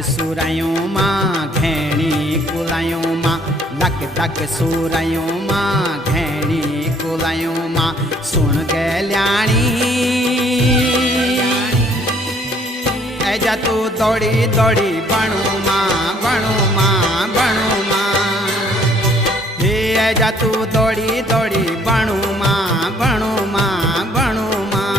सूरायों मां घेणी कुलायों मां लक तक सूरायों मां घेणी कुलायों मां सुन गल्याणी ऐजा तू दौड़ी दौड़ी बनू मां बनू मां बनू मां हे ऐजा तू दौड़ी दौड़ी बनू मां बनू मां बनू मां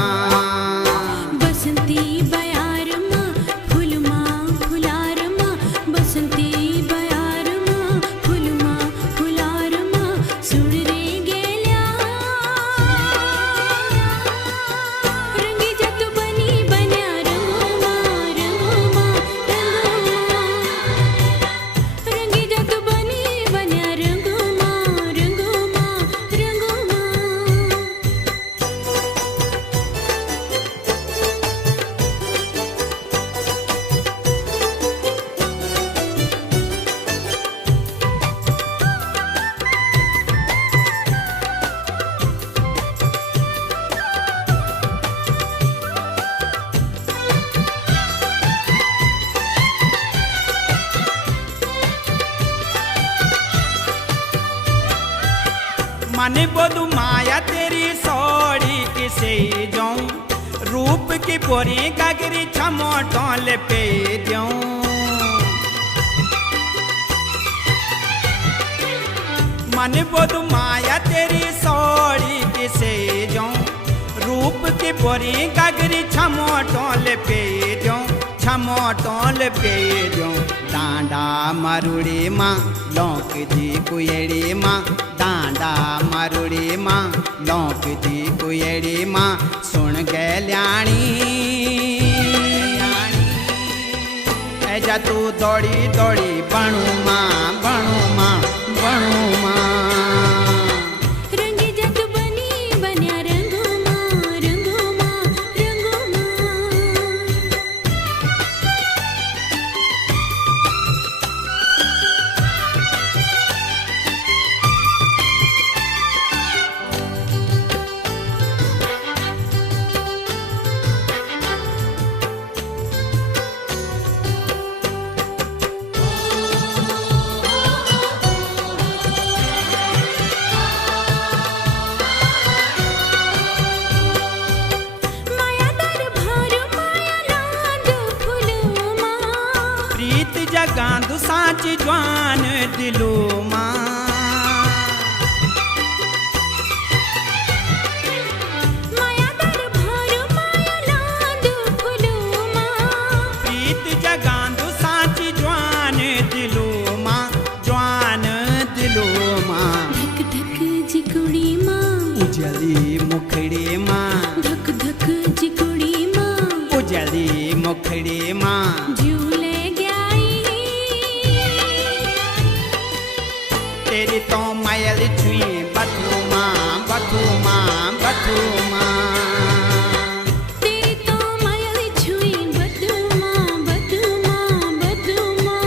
बसंती बयार मां फूल मां फुलार मां बसंती बयार मां फूल मां फुलार मां सुन रे गेल्या रंगी जत बनी बन्या रंगो मां रंगी जत बनी बन्या रंगो मां रंगो मां रंगो मां मने बोधु माया तेरी सोड़ी किसे जाऊं रूप की पोरी गगरी छमोटोल पे जाऊं मने बोधु माया तेरी सोड़ी किसे जाऊं रूप की पोरी गगरी छमोटोल पे जाऊं छमोटोल पे जाऊं डांडा मरुड़ी मां लौक दी कुएड़ी मां डांडा मरुड़ी मां लौक दी कुएड़ी मां सुन गल्याणी ऐजा तू दौड़ी दौड़ी बनू मां बनू मां बनू मां रंगी जत बनी बन्या रंगो मां रंगो मां रंगो मां माया दरबार माया लांद फूल मां प्रीत जगांदु सांच ज्वान दिलो मां माया दरबार माया लांद फूल मां प्रीत जगांदु सांच ज्वान दिलो मां ज्वान दिलो मां धक धक जिकुड़ी मां उजली मुखड़ी मां धक धक जिकुड़ी मां उजली मुखड़ी मां झूले गई तेरी तो मायल छुई बथू मां बथू मां बथू मां तेरी तो माया छुई बदू मां बदू मां बदू मां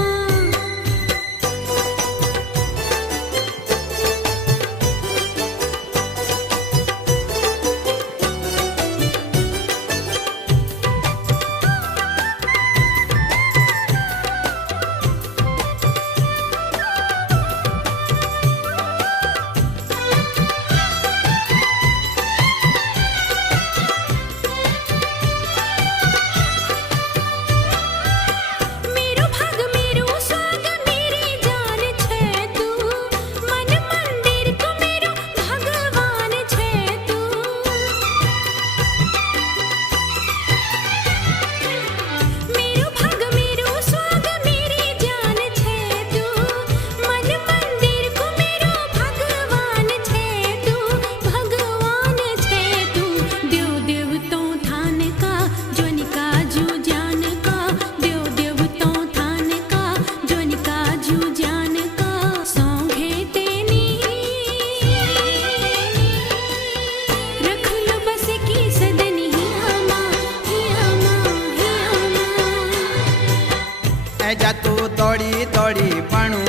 मेरो भाग मेरो स्वाग मेरी जान छे तू मन मंदिर को मेरो भगवान छे तू मेरो भाग मेरो स्वाग मेरी जान छे तू मन मंदिर को मेरो भगवान छे तू भगवान छे तू देव देव तो थान का जोनिका जू जान का देव देव तो थान का जोनिका जू जान का सौंगे तेनी रख लो बस की सदनी हिया मां हिया मां हिया मां ऐजा तू दौड़ी दौड़ी बनू